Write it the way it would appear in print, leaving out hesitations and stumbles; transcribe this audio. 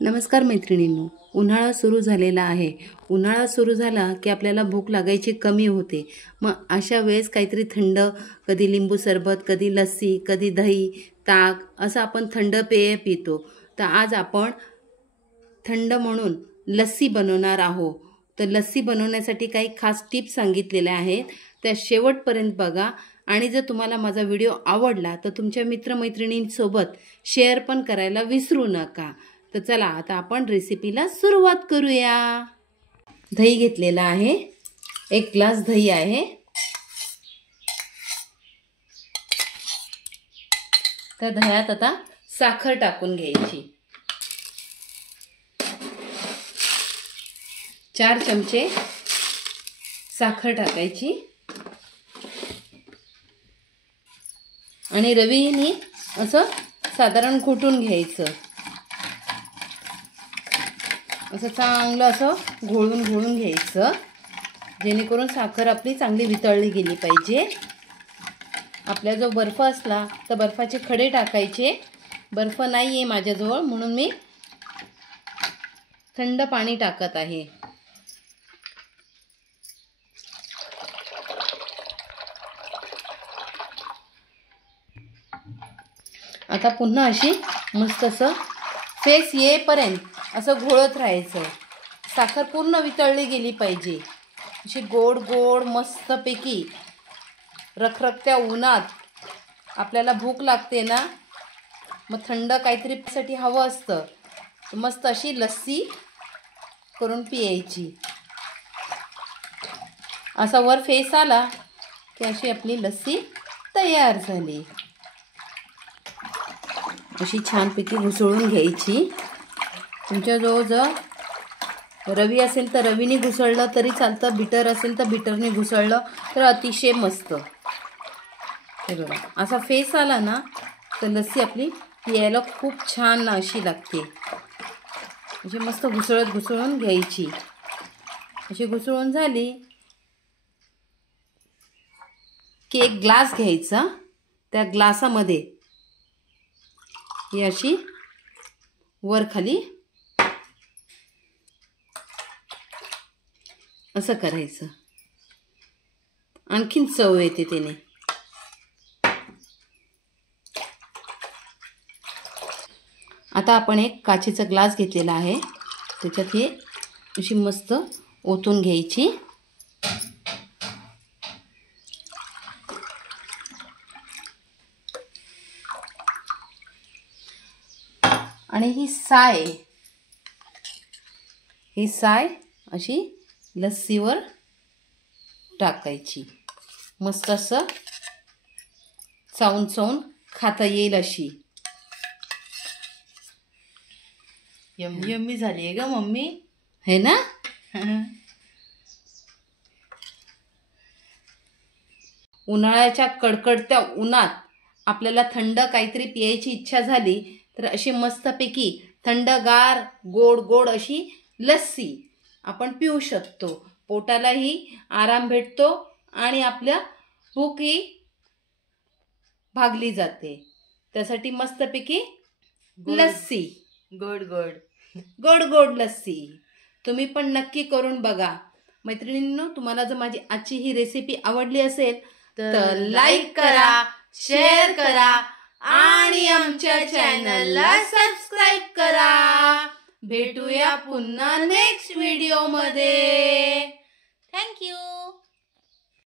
नमस्कार मैत्रिणींनो, उन्हाळा सुरू झालेला आहे। उन्हाळा सुरू झाला की आपल्याला भूक लागायची कमी होते। मग अशा वेळेस काहीतरी थंड, कधी लिंबू सरबत, कधी लस्सी, कधी दही, ताक असं आपण थंड पेय पितो। तर आज आपण थंड म्हणून लस्सी बनवणार आहोत। तर लस्सी बनवण्यासाठी काही खास टिप्स सांगितलेल्या आहेत, त्या शेवटपर्यंत बघा। आणि जर तुम्हाला माझा व्हिडिओ आवडला तर तुमच्या मित्रमैत्रिणींसोबत शेअर पण करायला विसरू नका। तर चला आता आपण रेसिपीला सुरुवात करूया। दही घेतलेला आहे, 1 ग्लास दही आहे। त्या दह्यात आता साखर टाकून घ्यायची। 4 चमचे साखर टाकायची आणि रवीने असं साधारण घोटून घ्यायचं। असं चांगलं असं घोळून घ्यायचं, जेणेकरून साखर आपली चांगली वितळली गेली पाहिजे। आपल्या जो बर्फ असला तर बर्फाचे खडे टाकायचे। बर्फ नाही आहे माझ्याजवळ, म्हणून मी थंड पाणी टाकत आहे। आता पुन्हा अशी मस्त असं फेस येईपर्यंत असं घोळत राहायचं। साखर पूर्ण वितळली गेली पाहिजे। अशी गोड गोड मस्तपैकी रखरखत्या उन्हात आपल्याला भूक लागते ना, मग थंड काहीतरी साठी हवं असतं, मस्त अशी लस्सी करून पियायची। असा वर फेस आला की अशी आपली लस्सी तयार झाली। अशी छानपैकी घुसळून घ्यायची। तुमच्याजवळ जर रवी असेल तर रवीने घुसळलं तरी चालतं, बिटर असेल तर बिटरने घुसळलं तर अतिशय मस्त। हे बघा, असा फेस आला ना तर लस्सी आपली पियायला खूप छान अशी लागते। अशी मस्त घुसळून घ्यायची। अशी घुसळून झाली की 1 ग्लास घ्यायचा। त्या ग्लासामध्ये ही अशी वर खाली असं करायचं, आणखीन चव येते त्याने। आता आपण एक काचेचा ग्लास घेतलेला आहे, त्याच्यात हे अशी मस्त ओतून घ्यायची। आणि ही साय अशी लस्सीवर टाकायची। मस्त असं चावून खाता येईल अशी। यम्मी यम्मी झाली आहे ग मम्मी, है ना? उन्हाळ्याच्या कडकडत्या उन्हात आपल्याला थंड काहीतरी पियायची इच्छा झाली तर अशी मस्तपैकी थंडगार गोड गोड अशी लस्सी आपण पिऊ शकतो। पोटालाही आराम भेटतो आणि आपल्या भूकही भागली जाते। त्यासाठी मस्तपैकी लस्सी, गोड गोड गोड गोड लस्सी तुम्ही पण नक्की करून बघा। मैत्रिणींनो, तुम्हाला जर माझी आजची ही रेसिपी आवडली असेल तर लाईक करा, शेअर करा आणि आमच्या चॅनलला सबस्क्राईब करा। भेटूया पुन्हा नेक्स्ट व्हिडिओ मध्ये। थँक्यू।